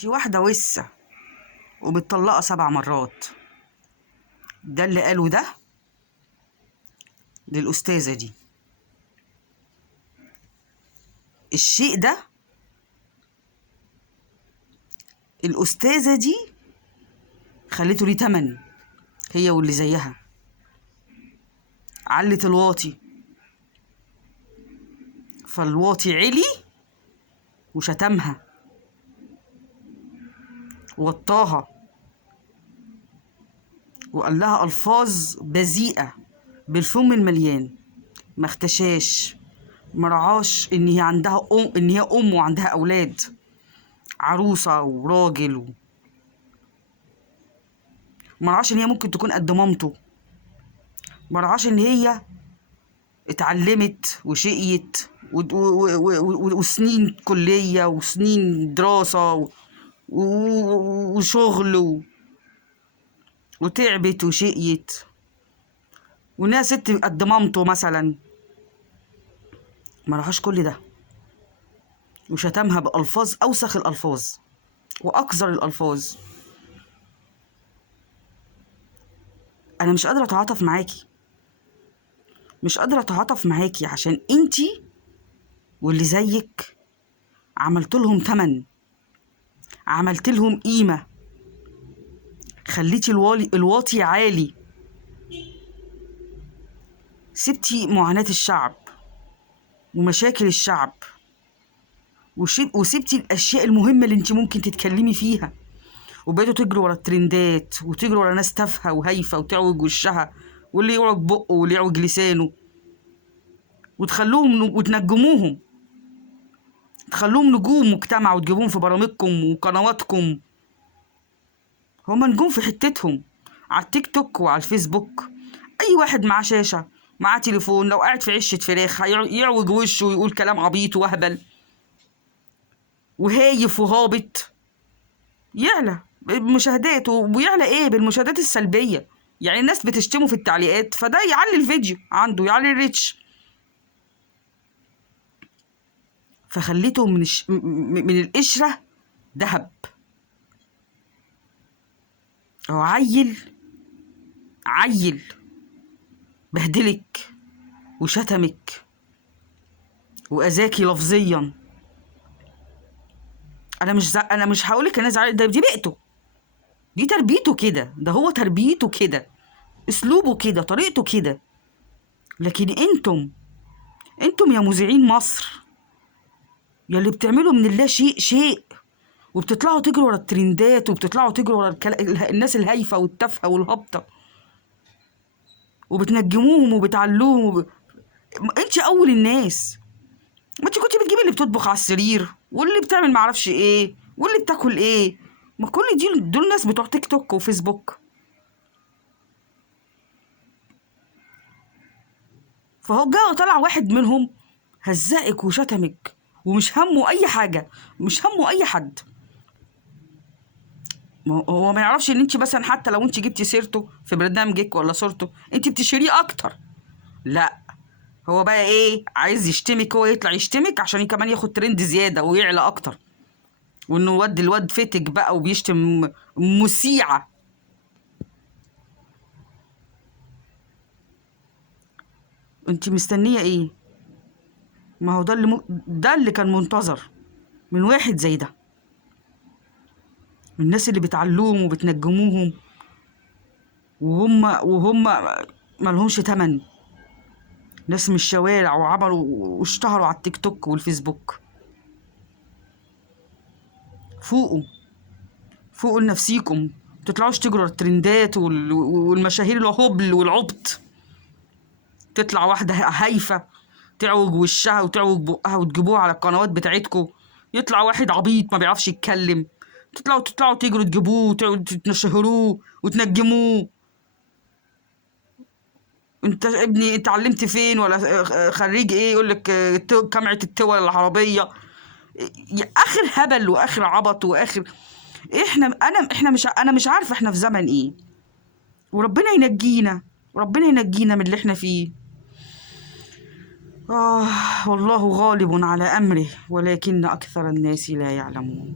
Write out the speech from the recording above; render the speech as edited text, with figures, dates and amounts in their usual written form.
انتي واحدة وسة ومتطلقة 7 مرات. ده اللي قاله ده للأستاذة دي. الشيء ده الأستاذة دي خليته ليه تمن، هي واللي زيها. علت الواطي، فالواطي علي وشتمها ووطاها وقال لها ألفاظ بذيئة بالفم المليان. ما اختشاش، ما رعاش ان هي عندها ان هي ام وعندها اولاد، عروسه وراجل ما رعاش ان هي ممكن تكون قد مامته، ما رعاش ان هي اتعلمت وشقيت وسنين كليه وسنين دراسه وشغل وتعبت وشقيت، وانها ست قد مامته مثلا. ما رعاش كل ده، وشتمها بألفاظ أوسخ الألفاظ وأقذر الألفاظ. أنا مش قادرة أتعاطف معاكي، مش قادرة أتعاطف معاكي، عشان أنتي واللي زيك عملت لهم تمن، عملت لهم قيمة، خليتي الواطي عالي، سبتي معاناة الشعب ومشاكل الشعب، وسبتي الأشياء المهمة اللي أنتي ممكن تتكلمي فيها، وبقيتوا تجروا ورا الترندات وتجروا ورا ناس تافهة وهايفة وتعوج وشها، واللي يعوج بقه واللي يعوج لسانه، وتخلوهم وتنجموهم، تخلوهم نجوم مجتمع وتجيبوهم في برامجكم وقنواتكم. هما نجوم في حتتهم على التيك توك وعلى الفيسبوك. اي واحد معاه شاشة معاه تليفون لو قاعد في عشة فراخ يعوج وشه ويقول كلام عبيط وهبل وهايف وهابط، يعلى بالمشاهدات. ويعلى ايه؟ بالمشاهدات السلبية. يعني الناس بتشتمه في التعليقات، فده يعلي الفيديو عنده، يعلي الريتش. فخليته من القشرة ذهب. هو عيل بهدلك وشتمك واذاكي لفظيا. انا مش هقولك انا زعلان، دي بيئته، دي تربيته كده، ده هو تربيته كده، اسلوبه كده، طريقته كده. لكن انتم يا مذيعين مصر، يا اللي بتعملوا من الله شيء، وبتطلعوا تجروا ورا الترندات، وبتطلعوا تجروا ورا الناس الهايفه والتافهه والهابطه، وبتنجموهم وبتعلوهم انت اول الناس. ما انت كنت بتجيبي اللي بتطبخ على السرير، واللي بتعمل معرفش ايه، واللي بتاكل ايه. ما كل دول ناس بتوع تيك توك وفيسبوك. فهو جه طلع واحد منهم هزقك وشتمك، ومش همه اي حاجه، مش همه اي حد. هو ما يعرفش ان انت مثلا حتى لو انت جبتي سيرته في برنامجك ولا صورته انت بتشيريه اكتر. لا، هو بقى ايه؟ عايز يشتمك، هو يطلع يشتمك عشان كمان ياخد ترند زياده ويعلى اكتر، وانه الواد فتك بقى وبيشتم مسيعه. انت مستنيه ايه؟ ما هو ده اللي كان منتظر من واحد زي ده، من الناس اللي بتعلوهم وبتنجموهم، وهم ما لهمش تمن، ناس من الشوارع وعملوا واشتهروا على التيك توك والفيسبوك. فوقوا لنفسيكم، تطلعوش تجروا الترندات والمشاهير الهبل والعبط. تطلع واحدة هايفة تعوج وشها وتعوج بقها وتجيبوها على القنوات بتاعتكم، يطلع واحد عبيط ما بيعرفش يتكلم، تطلعوا تجروا تجيبوه وتنشهروه وتنجموه. انت ابني اتعلمت فين ولا خريج ايه؟ يقول لك جامعة الدول العربية. اخر هبل واخر عبط واخر. انا مش عارفه احنا في زمن ايه. وربنا ينجينا، وربنا ينجينا من اللي احنا فيه. والله غالب على امره ولكن اكثر الناس لا يعلمون.